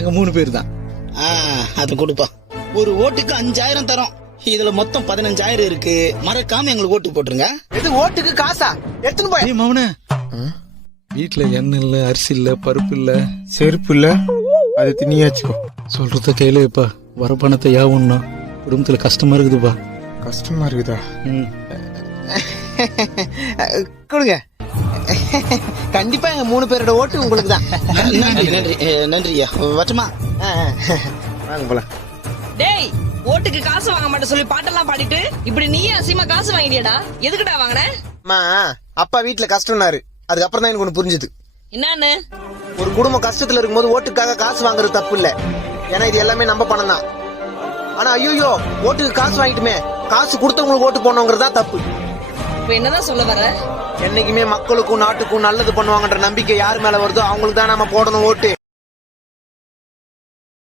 நாங்க 3 பேர் தான். அது கொடுப்பா. ஒரு ஓட்டுக்கு 5000 தரோம். இதுல மொத்தம் 15000 இருக்கு. மறக்காம எங்களுக்கு ஓட்டு போட்டுருங்க. இது ஓட்டுக்கு காசா? எடுத்துன்னு போய். ஏய் மவனே, வீட்டுல எண்ணெய் இல்ல, அரிசி இல்ல, பருப்பு இல்ல, செருப்பு இல்ல, அது திணியாச்சுக்கோ. சொல்றத கையிலப்பா. வர பணத்தை யாவுன்னா குடும்பத்துல கஷ்டமா இருக்குதுப்பா. கஷ்டமா இருக்குதா? கொடுங்க. கண்டிப்பா எங்க 3 பேரோட ஓட்டு உங்களுக்கு தான். நன்றியா. வட்டமா வாங்க போலாம். டேய், ஓட்டுக்கு காசு வாங்க மாட்டேன் சொல்லி பாட்டெல்லாம் பாடிட்டு இப்படி நீயே அசிமா காசு வாங்கிட்டியடா? எதுக்குடா வாங்கின? அம்மா, அப்பா வீட்டுல கஷ்டம்னாரு. அதுக்கப்புறம் தான் எனக்கு ஒண்ணு புரிஞ்சுது. என்னன்னு? ஒரு குடும்பம் கஷ்டத்துல இருக்கும்போது ஓட்டுக்காக காசு வாங்குறது தப்பு இல்ல. ஏன்னா இது எல்லாமே நம்ம பணம் தான். ஆனா ஐயோ, ஓட்டுக்கு காசு வாங்கிட்டுமே, காசு கொடுத்தவங்களுக்கு ஓட்டு போடணுங்கிறதா தப்பு. இப்ப என்னதான் சொல்ல வர? என்னைக்குமே மக்களுக்கும் நாட்டுக்கும் நல்லது பண்ணுவாங்கன்ற நம்பிக்கை யார் மேல வருதோ அவங்களுக்கு தான் நம்ம போடணும் ஓட்டு.